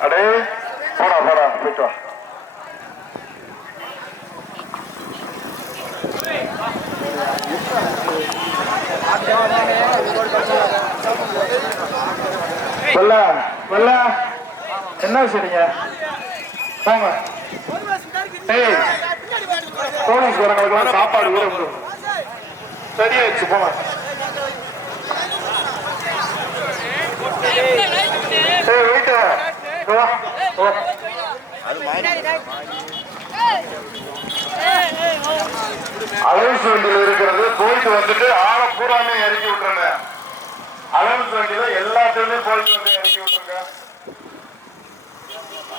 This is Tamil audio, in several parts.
அடே போடா போடா போயிட்டு வா. வல்ல வல்ல. என்ன சரிங்க போங்க ஏய் போலீஸ் வரவங்களுக்குலாம் சாப்பாடு கூட உண்டு. சரியாயிடுச்சு போங்க. ஏய் வெயிட் அலவன்ஸ் வண்டியில் இருக்கிறது போயிட்டு வந்துட்டு ஆளை பூராமே இறக்கி விட்டுருங்க. அலவன்ஸ் வண்டியில எல்லாத்தையுமே போயிட்டு வந்து இறக்கி விட்டுருங்க. என்கேசி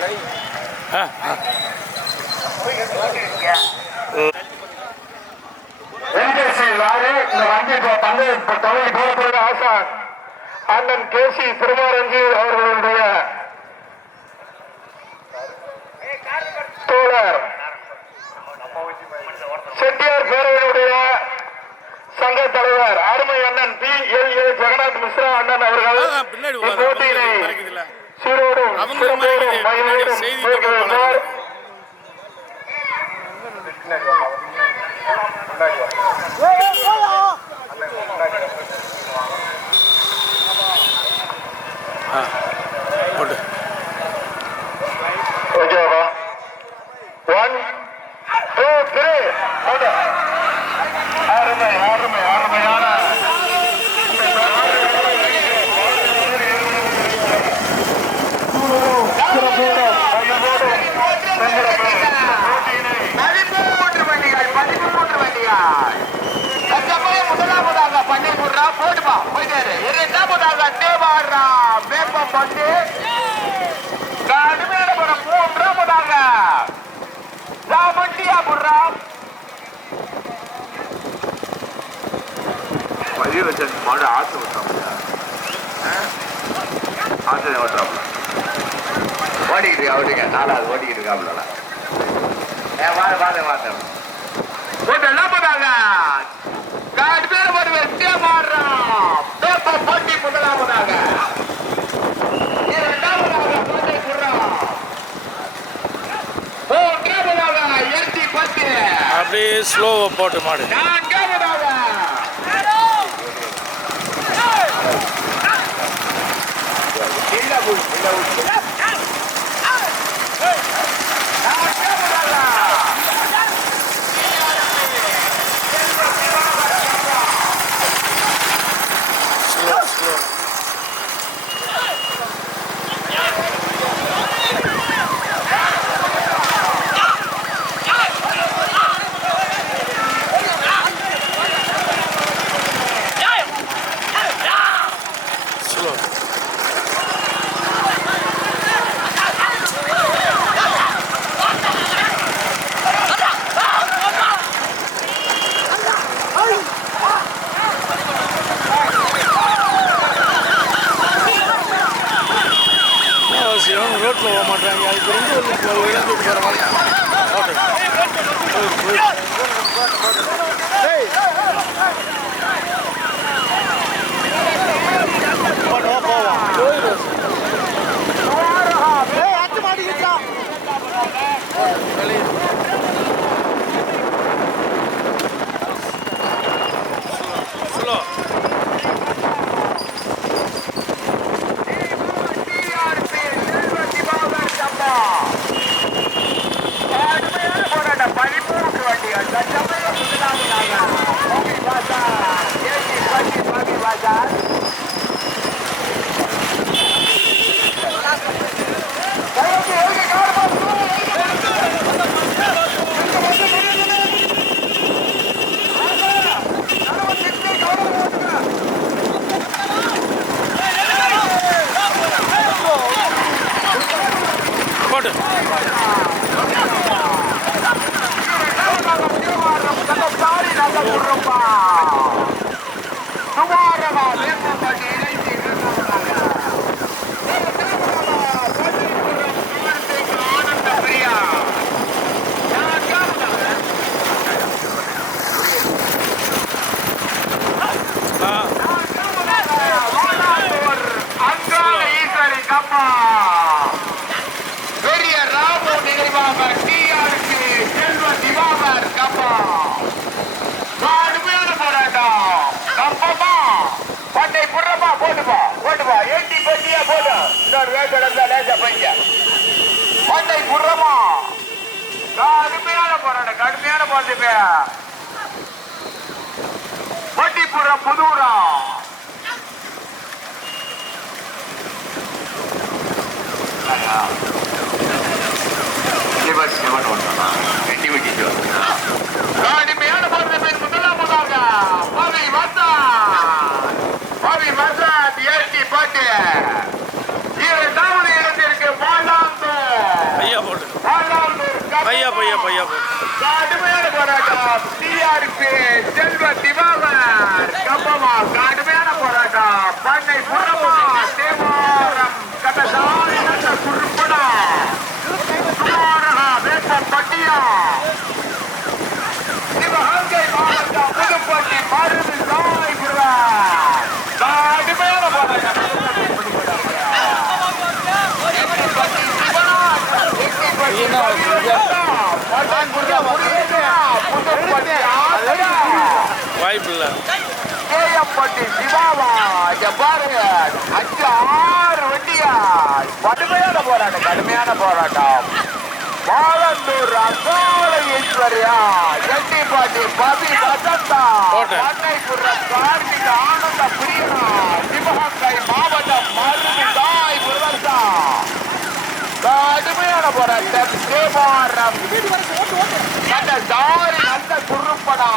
லாரி அண்ணன் கேசி திருமாரஞ்சி அவர்களுடைய தோழர் செட்டியார் பேரவையினுடைய சங்க தலைவர் அருமை அண்ணன் P L A Jagannath Mishra அண்ணன் அவர்கள் மறைக்குதுல்ல. சீரோடும் சிறப்போடும் மகிழ்வோடும் அருமை அருமை அருமையான பதிமூன்று வண்டிகள் பதிமூன்று வண்டிகள் சட்டமே முதலாவதாக பண்ணி விடுறா போடுமா போயிட்டாரு இரண்டாவதாக தேவாரா வேப்பம் பண்டு கடுமையான மூன்றாவதாக சாமண்டியா புடுறா பதிவு வச்ச மாடு ஆசை விட்டாங்க ஆசை விட்டுறாங்க ஓடிக்கிட்டு அவருங்க நாலாவது ஓடிக்கிட்டு இருக்காப்புல வாங்க வாங்க வாங்க முதலாவதாக கடுமையான தேவாரா வேப்பம் பண்டி முதலாவதாக இரண்டாவதாக பண்ணி விடுறா மூன்றாவதாக எர்த்தி பத்து அப்படியே ஸ்லோவை போட்டு மாடு. போறதுக்கு வண்டிப்புறம் புதூரம். சிவன் கடுமையான போறது முதலாவதாக பவி வந்தா பவி வந்தா ஏற்றி பாட்டு இரண்டாவது இடத்திற்கு மாலாந்தூர் பையா போட்டு மாலாந்தூர் பையா பையா பையா போட்டு கடுமையான இருக்கு. செல்வ திவாகர். கம்பமா கடுமையான போராட்டம். பண்ணை புறமா தேவாரம். கட்டசாலை நல்ல குறுப்படா. குமாரகா வேப்பம் பட்டியா. சிவகங்கை மாவட்டம் புதுப்பட்டி மருது சாய்புரம் கடுமையான போராட்டம். வாய்ப்பு இல்லை. கேஎம்பட்டி சிவாவா பாருங்க அஞ்சு ஆறு வண்டியா? கடுமையான போராட்டம் கடுமையான போராட்டம். பாலந்தூர் அசோல ஈஸ்வரியா எட்டிப்பாட்டி பவி வசந்தா. பண்ணைபுரம் கார்த்திக ஆனந்த பிரியனா? சிவகங்கை மாவட்டம் மருது தாய் புரசா கடுமையான போராட்டம். தேவாரம் நல்ல தாரி நல்ல குறுப்படா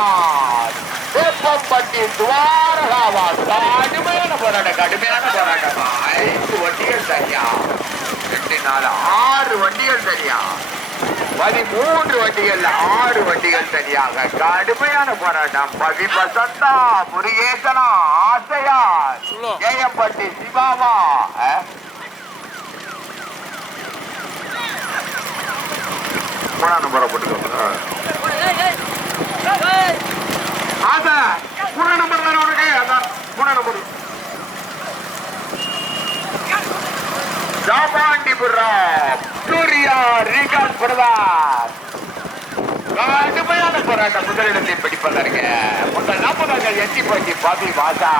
வேப்பம்பட்டி துவாரகாவா கடுமையான போராட்டம் கடுமையான போராட்டமா. ஐந்து வண்டிகள் சரியா? ரெண்டு நாலு ஆறு வண்டிகள் சரியா? பதிமூன்று வண்டிகள் ஆறு வண்டிகள் சரியாக. கடுமையான போராட்டம். பவி பசந்தா முருகேசனா ஆசையா சொல்லு. ஏயப்பட்டி சிவாவா? மூணாம் நம்பரை போட்டுக்கோங்க. ஆசை. மூணாம் நம்பர் தானே உனக்கு. அதான் மூணாம் நம்பர். ஜாபாண்டிபுரம் சூர்யா ரீகால் பிரதாப் கடுமையான போராட்டம் முதலிடத்தை பிடிப்பதற்கு முதல் நாற்பதாக எட்டி போட்டி பாபி வாசா.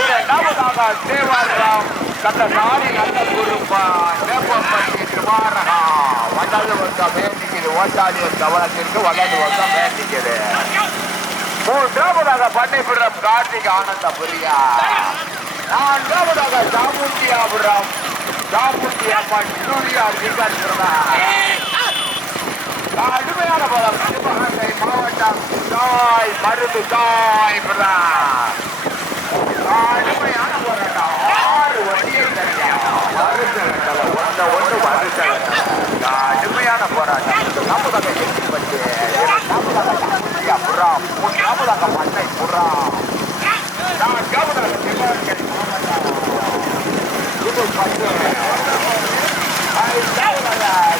இரண்டாவதாக தேவாரம் கந்தசாரி நல்ல குருப்பா. வேப்பப்பட்டி குமாரகா வலது வந்தா வேண்டிக்குது. ஓட்டாளியின் கவனத்திற்கு வலது வந்தா வேண்டிக்குது. மூன்றாவதாக பண்ணைபுரம் கார்த்திக் ஆனந்தபுரியா நான்காவதாக சாமுண்டியாபுரம் சாமுண்டியம்மன் சூர்யா ரிகன் கடுமையான பலம் சிவகங்கை மாவட்டம் தாய் மருது தாய் பிரதான் கடுமையான போராட்டம் ஆறு வண்டியை தனியா ஒன்று வருஷம் கடுமையான போராட்டம். நாற்பதாக எட்டி பட்டு நாற்பதாக சாமுண்டியா புறா மூன்றாவதாக பண்ணை புறா நான்காவதாக சிவகங்கை மாவட்டம் இது பட்டு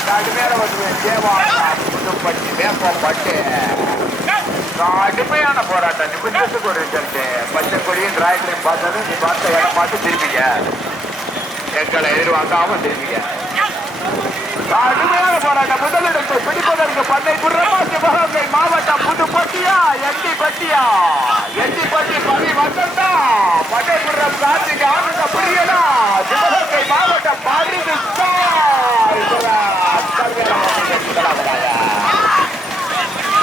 கடுமையான வந்து தேவாரம் புதுப்பட்டி வேப்பப்பட்டு கடுமையான போராட்டம் நிமிஷத்துக்கு ஒரு ரிசல்ட் பச்சை கொடியும் டிராயிலையும் பார்த்தது நீ பார்த்த இடம் பார்த்து திரும்பிக்க எங்களை எதிர்பார்க்காம திரும்பிக்க கடுமையான போராட்டம். முதலிடத்தை பிடிப்பதற்கு பண்ணை குற்றமா சிவகங்கை மாவட்டம் புதுப்பட்டியா எட்டி பட்டியா எட்டி பட்டி பவி வசந்தா பட்டைபுரம் கார்த்திக் ஆனந்த புரியலா சிவகங்கை மாவட்டம் பரிது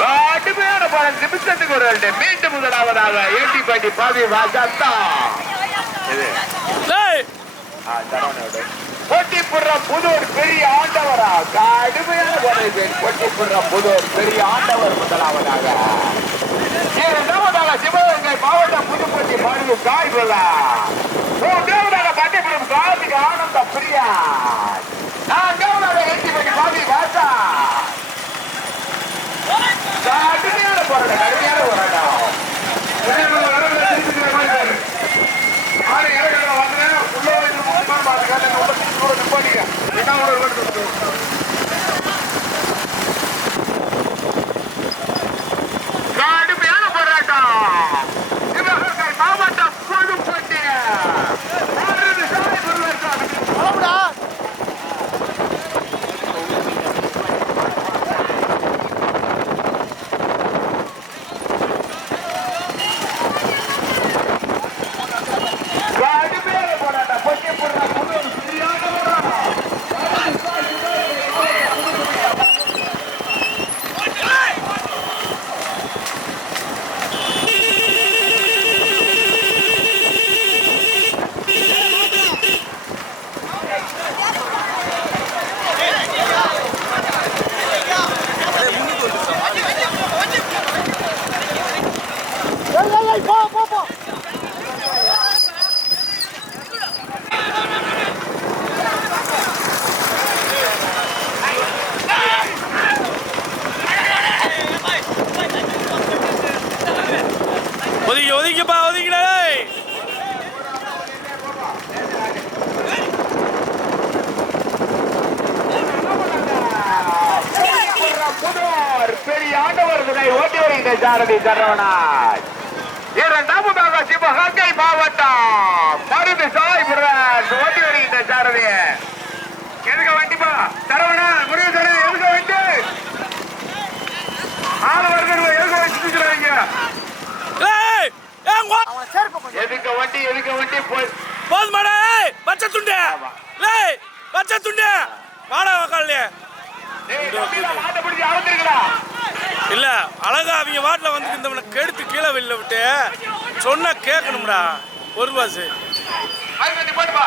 கடுமையான பலன் நிமிஷத்துக்கு ஒரு மீண்டும் முதலாவதாக ஏட்டி பட்டி பவி வசந்தா இது ஆ. பொட்டிப்புறம் புதூர் பெரிய ஆண்டவரா கடுமையான போனது பொட்டிப்புறம் புதூர் பெரிய ஆண்டவர் முதலாவதாக. இரண்டாவதாக சிவகங்கை மாவட்டம் புதுப்பட்டி மனு காய்குலா மூன்றாவதாக பட்டிப்புறம் கார்த்திக் ஆனந்த பிரியா. நான்காவதாக எட்டிப்பட்டி பாதி வாசா ஒதுங்கப்பா ஒதுங்கிடே. பெரிய ஆண்டவர் துணை ஓட்டி வருகின்ற சாரதி சரவணாய். இரண்டாவதாக சிவகங்கை மாவட்டம் மருந்து சாய் முருகன் ஓட்டி வருகின்ற சாரதி எதுக்க வண்டிப்பா சரவணா முருகன் எதுக்க வண்டி? ஆள் வருது எதுக்க வச்சுக்கிறாங்க ஏன் வா எதுக்க வண்டி எதுக்க வண்டி? போய் போதுமாடா ஏய் பச்சை துண்டு. ஏய் பச்சை துண்டு. வாடா உக்காலே. இல்ல அழகா அவங்க வாட்டில் வந்து இருந்தவனை கெடுத்து கீழே வெளில விட்டு சொன்னா கேட்கணும்டா. ஒரு பாசு மைக் வந்து நிப்பாட்டுப்பா.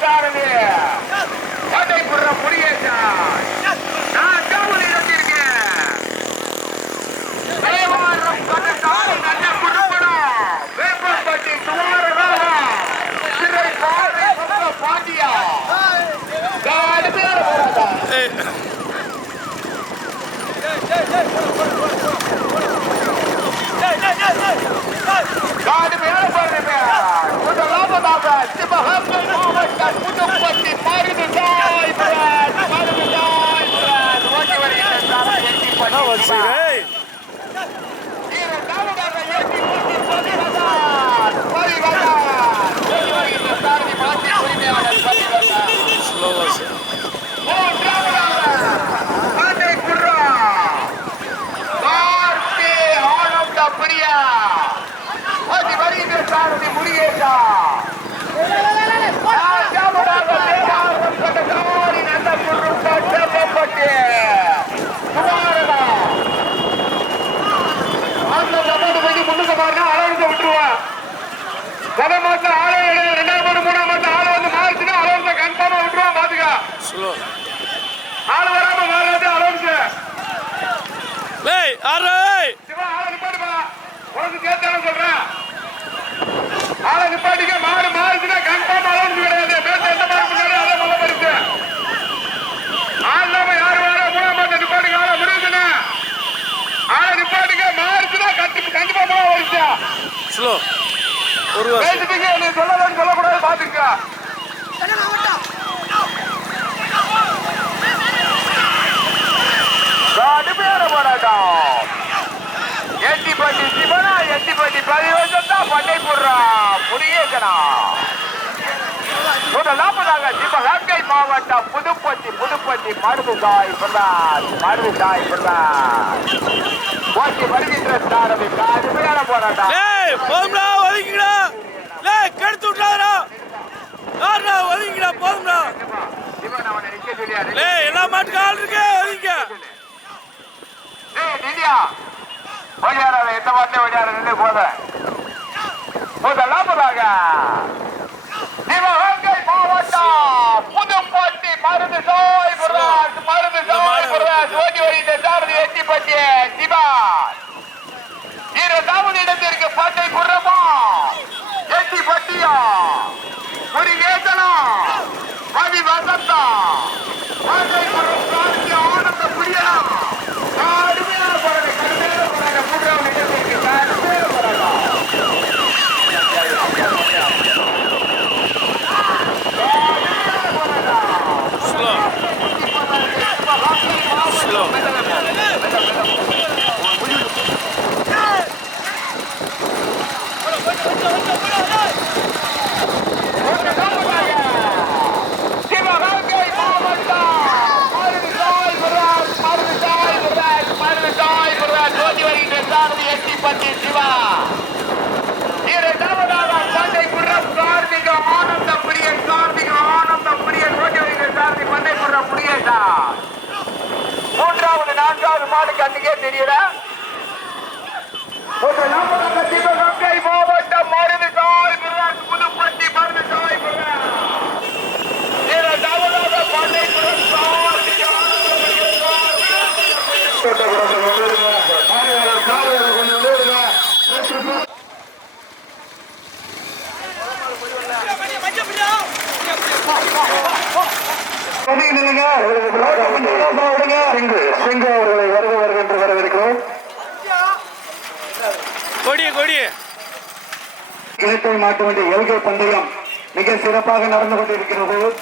சாரதி கோட்டை புற முடியேற்றான் நான்காவது இடத்திற்கு தேவாரம் பட்டத்தால் நல்ல குடும்பம். வேப்பம்பட்டி சுமாரராக சிறை பாதை பாண்டியா கடுமையான போராட்டம் ஏய் கடுமையான போராட்டம் முதலாவதாக சிவகங்கை மாவட்டம் புதுப்பட்டி மருது தாய் பிரான் மருது தாய் பிரான் ஓட்டி வருகின்ற சாரதி எட்டி என்ன வச்சு பண்ணி ஏய் இரண்டாவதாக ஏற்றி போட்டி பதிவதார் பதிவதார் ஓட்டி வருகின்ற சாரதி மாற்றி உரிமையாளர் பதிவதார் மாசம் ஆளே ரெண்டாவது மாதம் மூணாம் மாசம் ஆளை வந்து மாறிச்சுன்னா அளவு கன்ஃபார்மா விட்டுருவான் பாத்துக்க ஆள் வராம மாறாது அளவுக்கு ஏய் ஆறு சிவா ஆளை நிப்பாட்டுப்பா. உனக்கு கேட்டாலும் சொல்றேன். ஆளை நிப்பாட்டிக்க மாடு கன்ஃபார்ம் அளவுக்கு கிடையாது பேச எந்த மாதிரி முன்னாடி அதை மொழ பரிசு ஆள் இல்லாம யாரு வர மூணாம் மாசம் நிப்பாட்டுக்க ஆளை முடியுதுன்னா ஆளை நிப்பாட்டுக்க மாறுச்சுன்னா கட்டி கண்டிப்பா மூணாம் வருஷம் ஸ்லோ. ஒரு பேசிட்டீங்க நீ சொல்லலன்னு சொல்லக்கூடாது பாத்துக்க கடுமையான போராட்டம். எட்டிப்பட்டி சிவனா எட்டிப்பட்டி பதிவசத்தா பண்ணை போடுறா. முருகேசனா முதலாவதாக சிவகங்கை மாவட்டம் புதுப்பட்டி புதுப்பட்டி மருது தாய் பிரதாஸ் மருது தாய் பிரதாஸ் போட்டி வருகின்ற சாரதி கடுமையான போராட்டம் ஏய் போதும்டா ஒதுங்கிடா ஏய் கெடுத்து விட்டாரா யாருடா ஒதுங்கிடா போதும்டா சிவன் அவனை நிக்க சொல்லியாரு. ஏய் எல்லா மாட்டுக்கும் ஆள் இருக்கு ஒதுங்க. ஏய், நில்லியா. ஓடியாராத, எந்த மாட்டிலே ஓடியார, நில்லு, போத. முதலாவதாக சிவகங்கை மாவட்டம் புதுப்பட்டி சாய் குருதாஸ் மருது சாய் குருதாஸ் ஓடி வருகின்ற சாரதி எட்டிப்பட்டி சிவா இரண்டாவது இடத்திற்கு பட்டை குர்ரமா எட்டி பட்டியா மதி வசந்தா பட்டை குர்ரம் சாரதி ஆனந்த புரியனா கடுமையான போராட்டம் கடுமையான போராட்டம் மூன்றாவது இடத்திற்கு கடுமையான போராட்டம் ஸ்லோ ஸ்லோ சிவகங்கை மாவட்டம் மருது சாய் குருராஜ் மருது சாய் குருராஜ் மருது சாய் குருராஜ் ஓடி வருகின்ற சாரதி எட்டிப்பட்டி சிவா இரண்டாவதாக சண்டை குர்ரம் கார்த்திக ஆனந்த பிரியன் கார்த்திக ஆனந்த பிரியன் ஓடி வருகின்ற சாரதி பண்ணை குர்ரம் பிரியேஷா மூன்றாவது நான்காவது மாடு கண்ணுக்கே தெரியல முதலாவதாக சிவகங்கை மாவட்டம் மருது சாய் குருராஜ் புதுப்பட்டி மருது சாய் குருராஜ் இரண்டாவதாக பண்ணை குர்ரம் கார்த்திக ஆனந்த பிரியன் சிங்கு அவர்களை வருக வருக என்று வரவேற்கிறோம். கொடி கொடி. இலக்கை மாட்டு வண்டி எல்கை பந்தயம் மிக சிறப்பாக நடந்து கொண்டிருக்கிறது.